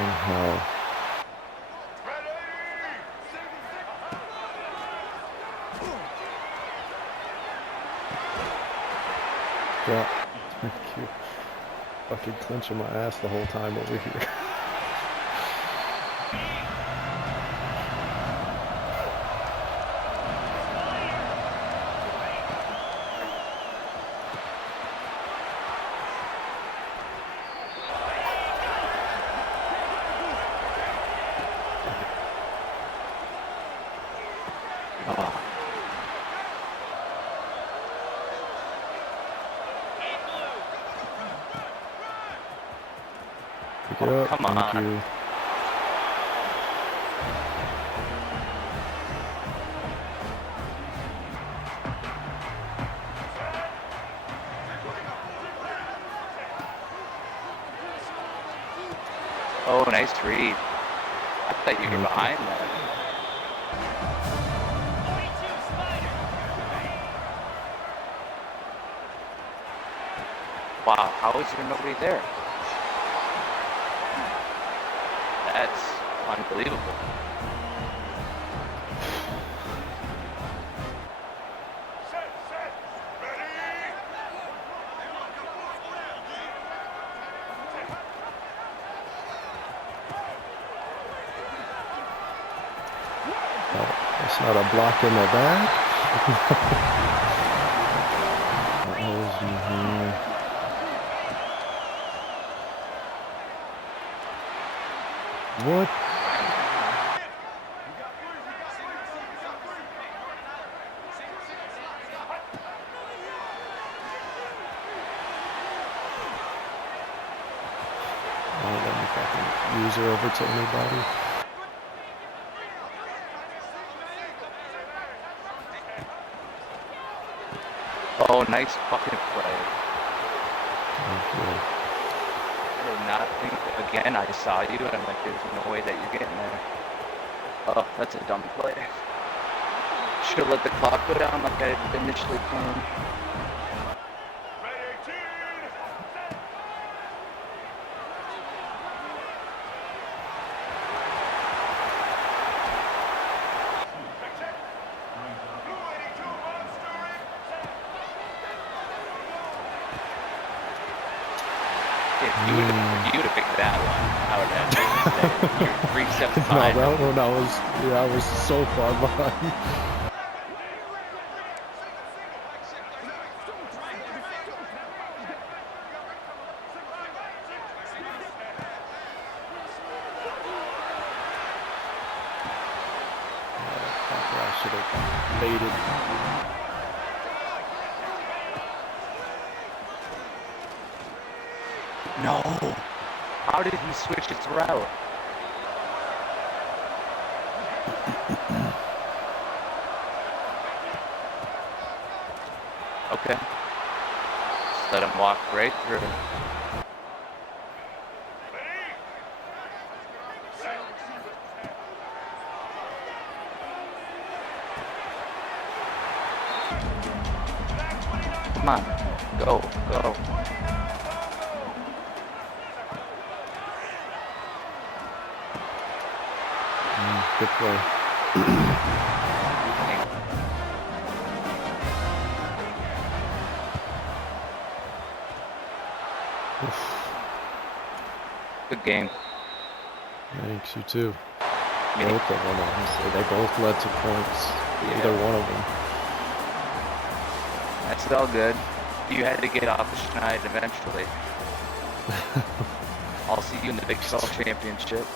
in hell. Drop. Thank you. Fucking clenching my ass the whole time over here. Pick it up. Come on. Thank you. Oh, nice read. I thought you were behind that. Wow, how is there nobody there? That's unbelievable. That's not a block in the back. What? Oh, let me fucking use her over to anybody. Oh, nice fucking play. Okay. I did not think, again, I saw you and I'm like, there's no way that you're getting there. Oh, that's a dumb play. Should have let the clock go down like I initially planned. If you would have picked that one, I would have said you're 3 steps behind. No, that one I was so far behind. I should have made it. No! How did he switch his route? Okay. Just let him walk right through. Come on. Go, go. Good play. Good game. Thanks, you too. Both of them, honestly. They both led to points. Yeah. Either one of them. That's all good. You had to get off the schneid eventually. I'll see you in the Big 12 championship.